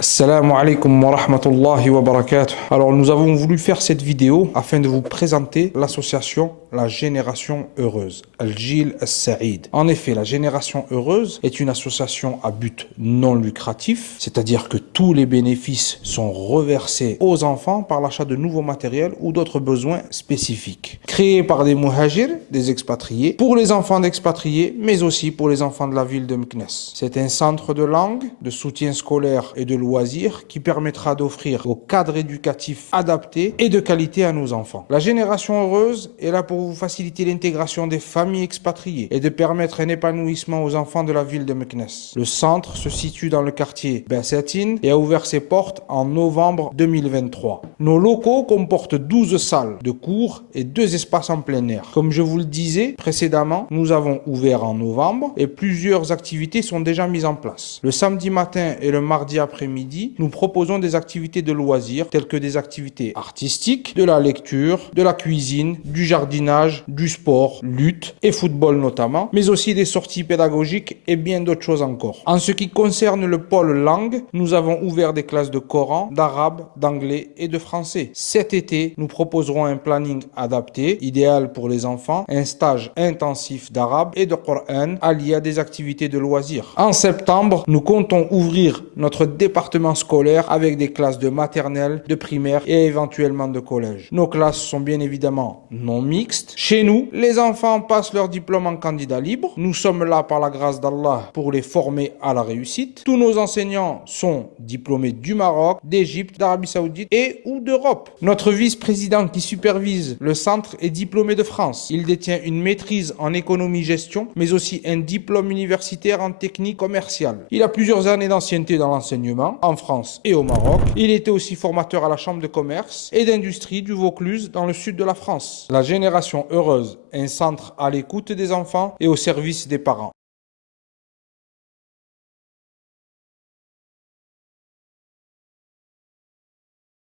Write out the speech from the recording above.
Assalamu alaikum wa rahmatullahi wa barakatuh. Alors nous avons voulu faire cette vidéo afin de vous présenter l'association La Génération Heureuse, Al-Jil Al-Saïd. En effet, la Génération Heureuse est une association à but non lucratif, c'est-à-dire que tous les bénéfices sont reversés aux enfants par l'achat de nouveaux matériels ou d'autres besoins spécifiques. Créée par des muhajirs, des expatriés, pour les enfants d'expatriés, mais aussi pour les enfants de la ville de Meknes. C'est un centre de langue, de soutien scolaire et de loisirs qui permettra d'offrir au cadre éducatif adapté et de qualité à nos enfants. La Génération Heureuse est là pour vous faciliter l'intégration des familles expatriées et de permettre un épanouissement aux enfants de la ville de Meknes. Le centre se situe dans le quartier Bessatin et a ouvert ses portes en novembre 2023. Nos locaux comportent 12 salles de cours et 2 espaces en plein air. Comme je vous le disais précédemment, nous avons ouvert en novembre et plusieurs activités sont déjà mises en place. Le samedi matin et le mardi après-midi, nous proposons des activités de loisirs telles que des activités artistiques, de la lecture, de la cuisine, du jardinage, du sport, lutte et football notamment, mais aussi des sorties pédagogiques et bien d'autres choses encore. En ce qui concerne le pôle langue, nous avons ouvert des classes de Coran, d'arabe, d'anglais et de français. Cet été, nous proposerons un planning adapté, idéal pour les enfants, un stage intensif d'arabe et de Coran allié à des activités de loisirs. En septembre, nous comptons ouvrir notre département scolaire avec des classes de maternelle, de primaire et éventuellement de collège. Nos classes sont bien évidemment non mixtes. Chez nous, les enfants passent leur diplôme en candidat libre. Nous sommes là par la grâce d'Allah pour les former à la réussite. Tous nos enseignants sont diplômés du Maroc, d'Égypte, d'Arabie Saoudite et ou d'Europe. Notre vice-président qui supervise le centre est diplômé de France. Il détient une maîtrise en économie-gestion, mais aussi un diplôme universitaire en technique commerciale. Il a plusieurs années d'ancienneté dans l'enseignement, en France et au Maroc. Il était aussi formateur à la Chambre de commerce et d'industrie du Vaucluse dans le sud de la France. La Génération Heureuse, un centre à l'écoute des enfants et au service des parents.